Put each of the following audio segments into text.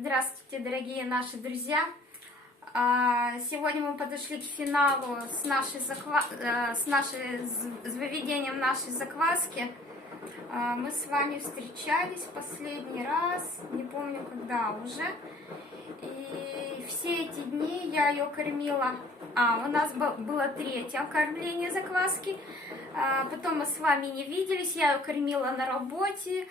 Здравствуйте, дорогие наши друзья! Сегодня мы подошли к финалу с выведением нашей закваски. Мы с вами встречались последний раз, не помню когда уже. И все эти дни я ее кормила. У нас было третье кормление закваски. Потом мы с вами не виделись, я ее кормила на работе.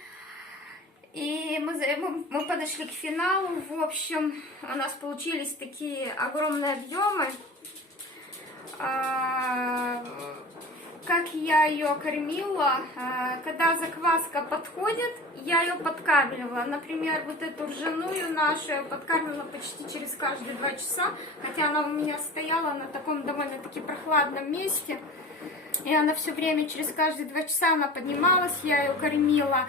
И мы подошли к финалу. В общем, у нас получились такие огромные объемы. Как я ее кормила, когда закваска подходит, я ее подкармливала. Например, вот эту ржаную нашу я подкармливала почти через каждые 2 часа, хотя она у меня стояла на таком довольно-таки прохладном месте. И она все время, через каждые 2 часа она поднималась, я ее кормила.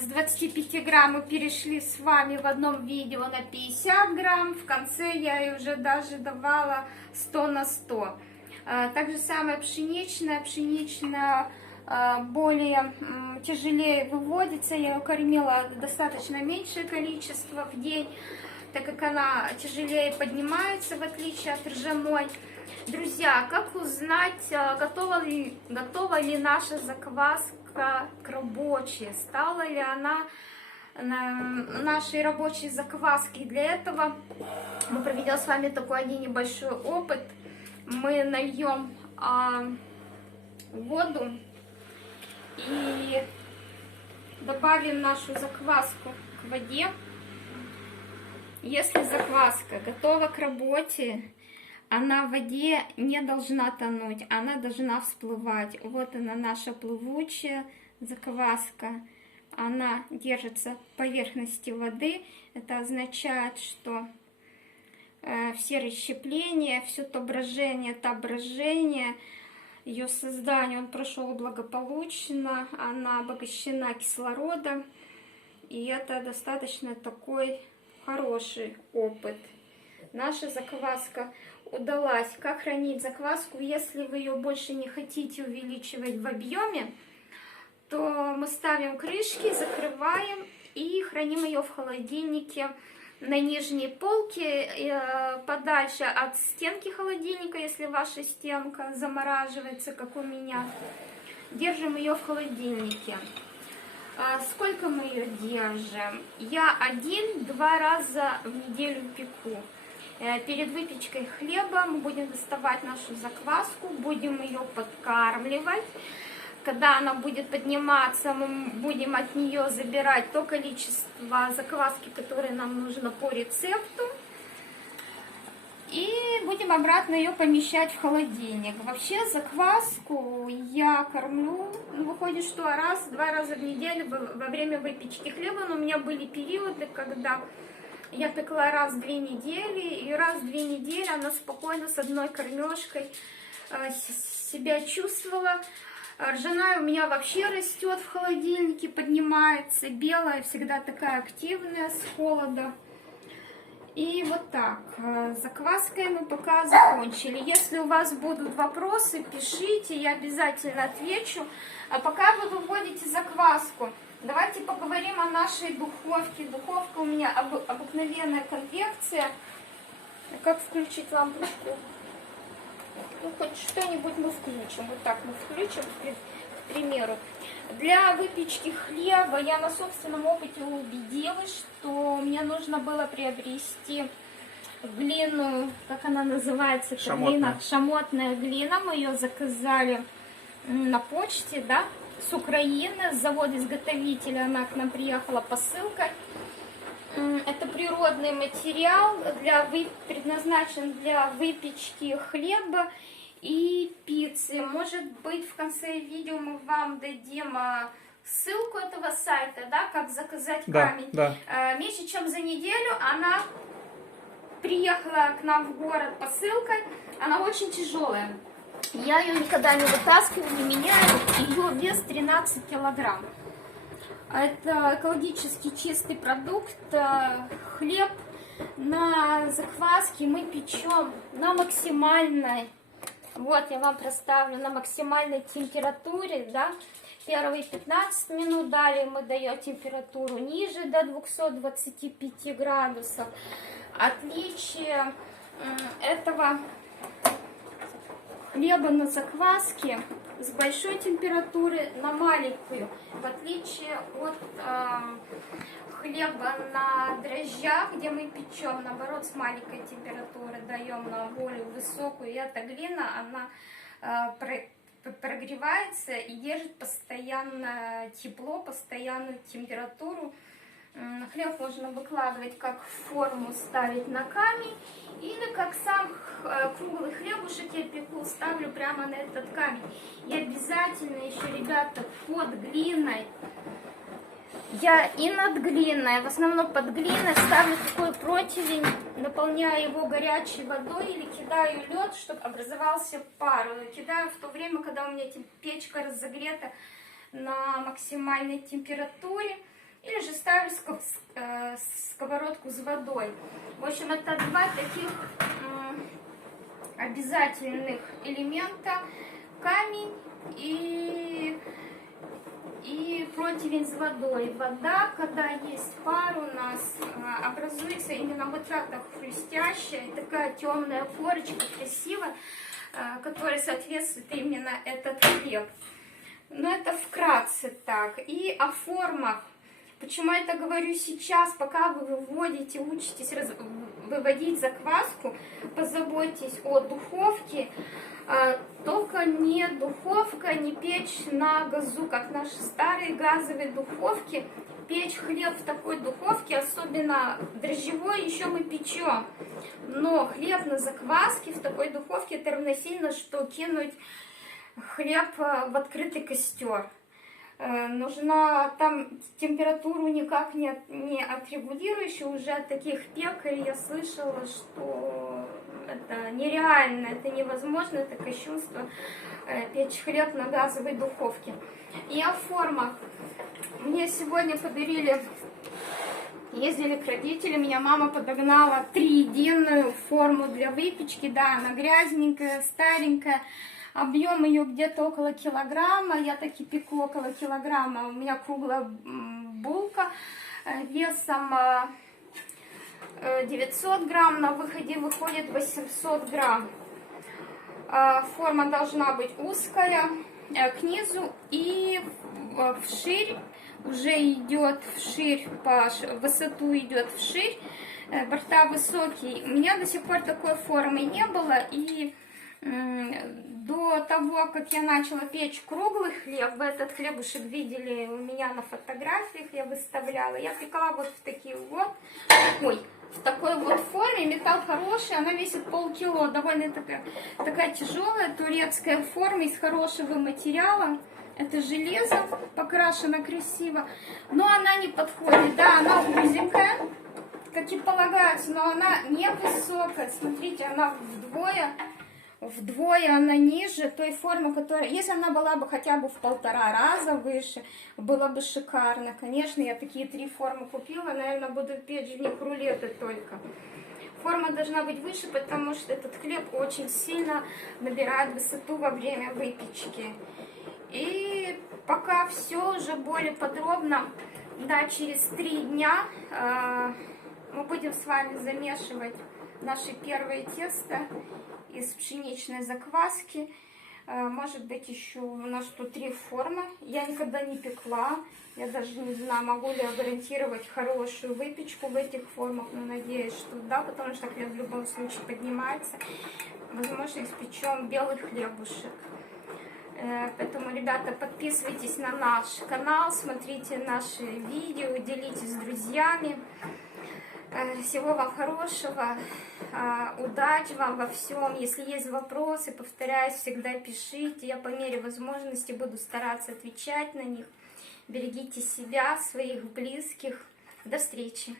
С 25 грамм мы перешли с вами в одном видео на 50 грамм. В конце я ей уже даже давала 100 на 100. Так же самое пшеничная. Пшеничная более тяжелее выводится. Я ее кормила достаточно меньшее количество в день, так как она тяжелее поднимается, в отличие от ржаной. Друзья, как узнать, готова ли наша закваска к рабочей? Стала ли она нашей рабочей закваской? Для этого мы проведем с вами такой один небольшой опыт. Мы нальем воду и добавим нашу закваску к воде. Если закваска готова к работе, она в воде не должна тонуть, она должна всплывать. Вот она, наша плывучая закваска. Она держится в поверхности воды. Это означает, что все расщепления, все то брожение, ее создание, он прошел благополучно, она обогащена кислородом. И это достаточно такой хороший опыт. Наша закваска удалась. Как хранить закваску? Если вы ее больше не хотите увеличивать в объеме, то мы ставим крышки, закрываем и храним ее в холодильнике на нижней полке, подальше от стенки холодильника, если ваша стенка замораживается, как у меня. Держим ее в холодильнике. Сколько мы ее держим? Я 1-2 раза в неделю пеку. Перед выпечкой хлеба мы будем доставать нашу закваску, будем ее подкармливать. Когда она будет подниматься, мы будем от нее забирать то количество закваски, которое нам нужно по рецепту. И будем обратно ее помещать в холодильник. Вообще закваску я кормлю, выходит, что 1-2 раза в неделю во время выпечки хлеба. Но у меня были периоды, когда я пекла раз в 2 недели, и раз в 2 недели она спокойно с одной кормежкой себя чувствовала. Ржаная у меня вообще растет в холодильнике, поднимается. Белая всегда такая активная с холода. И вот так. С закваской мы пока закончили. Если у вас будут вопросы, пишите, я обязательно отвечу. А пока вы выводите закваску, давайте поговорим о нашей духовке. Духовка у меня обыкновенная конвекция. Как включить лампочку? Ну, хоть что-нибудь мы включим. Вот так мы включим, к примеру. Для выпечки хлеба я на собственном опыте убедилась, что мне нужно было приобрести глину, как она называется? Глина, шамотная глина. Мы ее заказали на почте, да, с Украины, с завода-изготовителя. Она к нам приехала посылкой. Это природный материал, предназначен для выпечки хлеба и пиццы. Может быть, в конце видео мы вам дадим ссылку этого сайта, да, как заказать камень. Да. Меньше чем за неделю она приехала к нам в город посылкой. Она очень тяжелая. Я ее никогда не вытаскиваю, не меняю. Ее вес 13 килограмм. Это экологически чистый продукт. Хлеб на закваске мы печем на максимальной, вот я вам проставлю, на максимальной температуре, да, первые 15 минут, далее мы даем температуру ниже до 225 градусов. Отличие этого хлеба на закваске с большой температуры на маленькую, в отличие от хлеба на дрожжах, где мы печем, наоборот, с маленькой температуры даем на более высокую, и эта глина, она прогревается и держит постоянно тепло, постоянную температуру. Хлеб можно выкладывать как в форму, ставить на камень, или как сам круглый хлебушек я пеку, ставлю прямо на этот камень. И обязательно еще, ребята, под глиной, я и над глиной, в основном под глиной, ставлю такой противень, наполняю его горячей водой или кидаю лед, чтобы образовался пар. Кидаю в то время, когда у меня печка разогрета на максимальной температуре. Или же ставлю сковородку с водой. В общем, это два таких обязательных элемента. Камень и противень с водой. Вода, когда есть пар, у нас образуется именно вот так хрустящая, такая темная корочка, красивая, которая соответствует именно этот хлеб. Но это вкратце так. И о формах. Почему я это говорю сейчас, пока вы выводите, учитесь выводить закваску, позаботьтесь о духовке, только не духовка, не печь на газу, как наши старые газовые духовки. Печь хлеб в такой духовке, особенно дрожжевой, еще мы печем. Но хлеб на закваске в такой духовке это равносильно, что кинуть хлеб в открытый костер. Нужна там температуру никак не отрегулирующая. Уже от таких пекарей я слышала, что это нереально, это невозможно, это кощунство печь хлеб на газовой духовке. И о формах. Мне сегодня подарили, ездили к родителям, меня мама подогнала триединую форму для выпечки. Да, она грязненькая, старенькая. Объем ее где-то около килограмма, я таки пеку около килограмма. У меня круглая булка весом 900 грамм, на выходе выходит 800 грамм. Форма должна быть узкая к низу и вширь, уже идет вширь, по высоту идет вширь, борта высокие. У меня до сих пор такой формы не было, и до того, как я начала печь круглый хлеб, вы этот хлебушек видели у меня на фотографиях, я выставляла, я пекла вот в такие вот, в такой вот форме, металл хороший, она весит полкило, довольно такая тяжелая турецкая форма из хорошего материала, это железо, покрашено красиво, но она не подходит, да, она узенькая, как и полагается, но она не высокая, смотрите, она вдвое она ниже той формы, которая... Если она была бы хотя бы в 1,5 раза выше, было бы шикарно. Конечно, я такие 3 формы купила, наверное, буду печь в них рулеты только. Форма должна быть выше, потому что этот хлеб очень сильно набирает высоту во время выпечки. И пока все уже более подробно, да, через 3 дня мы будем с вами замешивать наше первое тесто из пшеничной закваски. Может быть, еще у нас тут 3 формы. Я никогда не пекла. Я даже не знаю, могу ли я гарантировать хорошую выпечку в этих формах. Но надеюсь, что да, потому что хлеб в любом случае поднимается. Возможно, испечем белый хлебушек. Поэтому, ребята, подписывайтесь на наш канал, смотрите наши видео, делитесь с друзьями. Всего вам хорошего, удачи вам во всем. Если есть вопросы, повторяюсь, всегда пишите. Я по мере возможности буду стараться отвечать на них. Берегите себя, своих близких. До встречи!